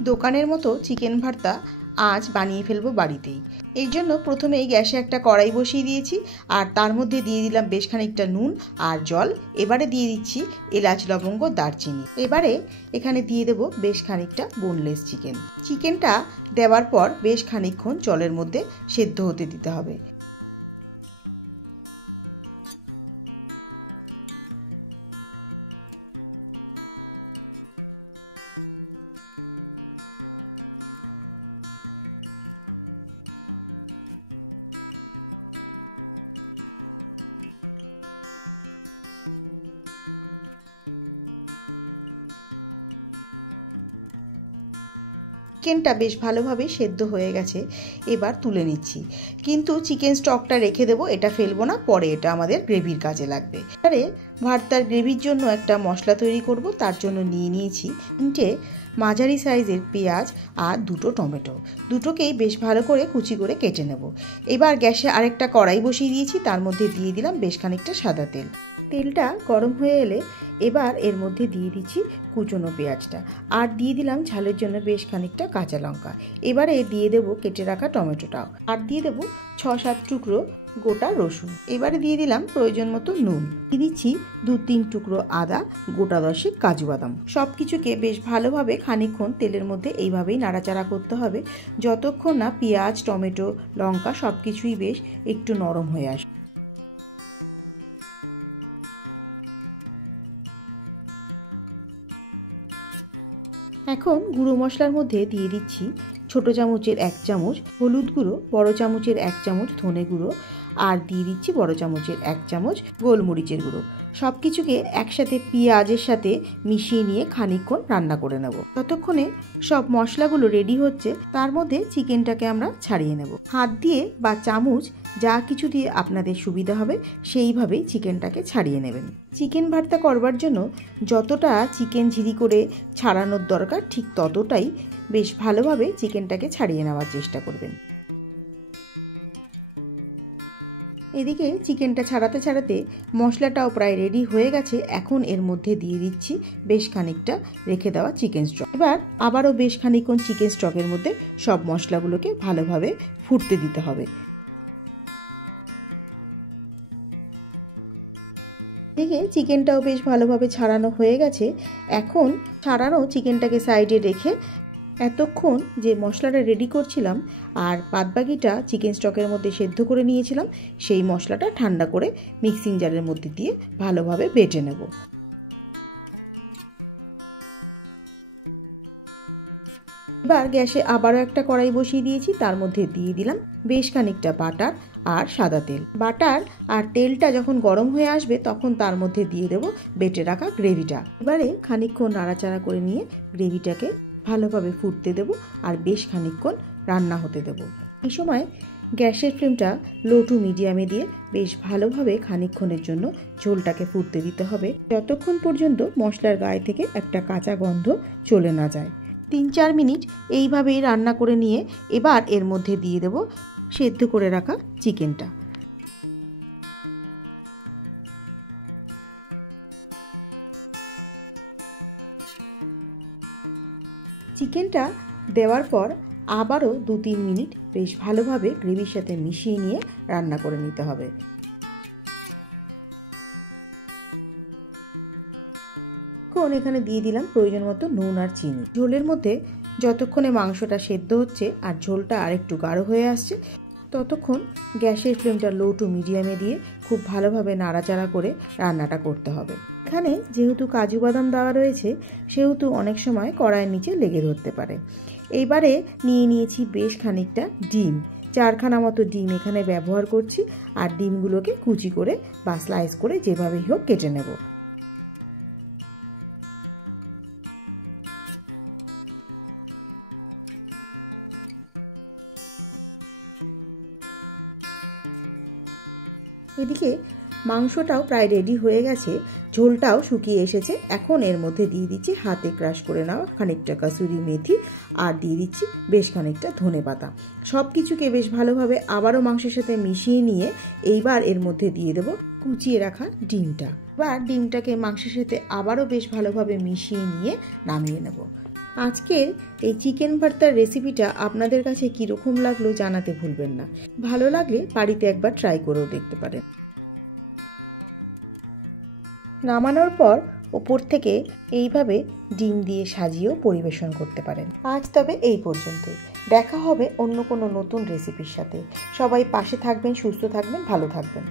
দোকানের মতো চিকেন ভর্তা আজ বানিয়ে ফেলবো বাড়িতেই। এই জন্য প্রথমেই গ্যাসে একটা কড়াই বসিয়ে দিয়েছি আর তার মধ্যে দিয়ে দিলাম বেশ খানিকটা নুন আর জল। এবারে দিয়ে দিচ্ছি এলাচ, লবঙ্গ, দারচিনি। এবারে এখানে দিয়ে দেবো বেশ খানিকটা বোনলেস চিকেন। চিকেনটা দেওয়ার পর বেশ খানিকক্ষণ জলের মধ্যে সেদ্ধ হতে দিতে হবে। চিকেনটা বেশ ভালোভাবে সেদ্ধ হয়ে গেছে, এবার তুলে নিচ্ছি। কিন্তু চিকেন স্টকটা রেখে দেবো, এটা ফেলবো না, পরে এটা আমাদের গ্রেভির কাজে লাগবে। এবারে ভর্তার গ্রেভির জন্য একটা মশলা তৈরি করব। তার জন্য নিয়ে নিয়েছি 3টে মাঝারি সাইজের পেঁয়াজ আর 2টো টমেটো। দুটোকেই বেশ ভালো করে কুচি করে কেটে নেব। এবার গ্যাসে আরেকটা কড়াই বসিয়ে দিয়েছি, তার মধ্যে দিয়ে দিলাম বেশ খানিকটা সাদা তেল। তেলটা গরম হয়ে এলে এবার এর মধ্যে দিয়ে দিচ্ছি কুচনো পেঁয়াজটা আর দিয়ে দিলাম ঝালের জন্য বেশ খানিকটা কাঁচা লঙ্কা। এবারে দিয়ে দেবো কেটে রাখা টমেটোটাও আর দিয়ে দেবো 6-7 টুকরো গোটা রসুন। এবারে দিয়ে দিলাম প্রয়োজন মতো নুন, দিয়ে দিচ্ছি 2-3 টুকরো আদা, গোটা 10 কাজু বাদাম। সব কিছুকে বেশ ভালোভাবে খানিকক্ষণ তেলের মধ্যে এইভাবেই নাড়াচাড়া করতে হবে যতক্ষণ না পেঁয়াজ, টমেটো, লঙ্কা সব কিছুই বেশ একটু নরম হয়ে আসে। এখন গুঁড়ো মশলার মধ্যে দিয়ে দিচ্ছি ছোট চামচের 1 চামচ হলুদ গুঁড়ো, বড় চামচের 1 চামচ ধনে গুঁড়ো আর দিয়ে দিচ্ছি বড় চামচের 1 চামচ গোলমরিচের গুঁড়ো। সব কিছুকে একসাথে পেঁয়াজের সাথে মিশিয়ে নিয়ে খানিকক্ষণ রান্না করে নেব। ততক্ষণে সব মশলাগুলো রেডি হচ্ছে, তার মধ্যে চিকেনটাকে আমরা ছাড়িয়ে নেব। হাত দিয়ে বা চামচ যা কিছু দিয়ে আপনাদের সুবিধা হবে সেইভাবেই চিকেনটাকে ছাড়িয়ে নেবেন। চিকেন ভর্তা করবার জন্য যতটা চিকেন ঝিরি করে ছাড়ানোর দরকার ঠিক ততটাই বেশ ভালোভাবে চিকেনটাকে ছাড়িয়ে নেওয়ার চেষ্টা করবেন। এদিকে চিকেনটা ছাড়াতে ছাড়াতে মশলাটাও প্রায় রেডি হয়ে গেছে। এখন এর মধ্যে দিয়ে দিচ্ছি বেশ খানিকটা রেখে দেওয়া চিকেন স্টক। এবার আবারও বেশ খানিকক্ষণ চিকেন স্টকের মধ্যে সব মশলাগুলোকে ভালোভাবে ফুটতে দিতে হবে। এদিকে চিকেনটাও বেশ ভালোভাবে ছাড়ানো হয়ে গেছে। এখন ছাড়ানো চিকেনটাকে সাইডে রেখে এতক্ষণ যে মশলাটা রেডি করছিলাম আর বাদবাকিটা চিকেন স্টকের মধ্যে সেদ্ধ করে নিয়েছিলাম সেই মশলাটা ঠান্ডা করে মিক্সিং জারের মধ্যে দিয়ে ভালোভাবে বেটে নেব। এবার গ্যাসে আবারও একটা কড়াই বসিয়ে দিয়েছি, তার মধ্যে দিয়ে দিলাম বেশ খানিকটা বাটার আর সাদা তেল। বাটার আর তেলটা যখন গরম হয়ে আসবে তখন তার মধ্যে দিয়ে দেব বেটে রাখা গ্রেভিটা। এবারে খানিকক্ষণ নাড়াচাড়া করে নিয়ে গ্রেভিটাকে ভালোভাবে ফুটতে দেব আর বেশ খানিকক্ষণ রান্না হতে দেব। এই সময় গ্যাসের ফ্লেমটা লো টু মিডিয়ামে দিয়ে বেশ ভালোভাবে খানিকক্ষণের জন্য ঝোলটাকে ফুটতে দিতে হবে যতক্ষণ পর্যন্ত মশলার গায়ে থেকে একটা কাঁচা গন্ধ চলে না যায়। 3-4 মিনিট এইভাবেই রান্না করে নিয়ে এবার এর মধ্যে দিয়ে দেব সেদ্ধ করে রাখা চিকেনটা। চিকেনটা দেওয়ার পর আবারও 2-3 মিনিট বেশ ভালোভাবে গ্রেভির সাথে মিশিয়ে নিয়ে রান্না করে নিতে হবে। এখন এখানে দিয়ে দিলাম প্রয়োজন মতো নুন আর চিনি। ঝোলের মধ্যে যতক্ষণে মাংসটা সেদ্ধ হচ্ছে আর ঝোলটা আরেকটু গাঢ় হয়ে আসছে ততক্ষণ গ্যাসের ফ্লেমটা লো টু মিডিয়ামে দিয়ে খুব ভালোভাবে নাড়াচাড়া করে রান্নাটা করতে হবে। এখানে যেহেতু কাজু বাদাম দেওয়া রয়েছে সেহেতু অনেক সময় কড়াইয়ের নিচে লেগে ধরতে পারে। এইবারে নিয়ে নিয়েছি বেশ খানিকটা ডিম, 4খানা মতো ডিম এখানে ব্যবহার করছি আর ডিমগুলোকে কুচি করে বা স্লাইস করে যেভাবেই হোক কেটে নেব। এদিকে মাংসটাও প্রায় রেডি হয়ে গেছে, ঝোলটাও শুকিয়ে এসেছে। এখন এর মধ্যে দিয়ে দিচ্ছি হাতে ক্রাশ করে নেওয়া খানিকটা কাসুরি মেথি আর দিয়ে দিচ্ছি বেশ খানিকটা ধনেপাতা। সব কিছুকে বেশ ভালোভাবে আবারও মাংসের সাথে মিশিয়ে নিয়ে এইবার এর মধ্যে দিয়ে দেবো কুচিয়ে রাখা ডিমটা। এবার ডিমটাকে মাংসের সাথে আবারও বেশ ভালোভাবে মিশিয়ে নিয়ে নামিয়ে নেব। আজকের এই চিকেন ভর্তার রেসিপিটা আপনাদের কাছে কীরকম লাগলো জানাতে ভুলবেন না। ভালো লাগলে বাড়িতে একবার ট্রাই করেও দেখতে পারেন। নামানোর পর ওপর থেকে এইভাবে ডিম দিয়ে সাজিয়েও পরিবেশন করতে পারেন। আজ তবে এই পর্যন্তই। দেখা হবে অন্য কোনো নতুন রেসিপির সাথে। সবাই পাশে থাকবেন, সুস্থ থাকবেন, ভালো থাকবেন।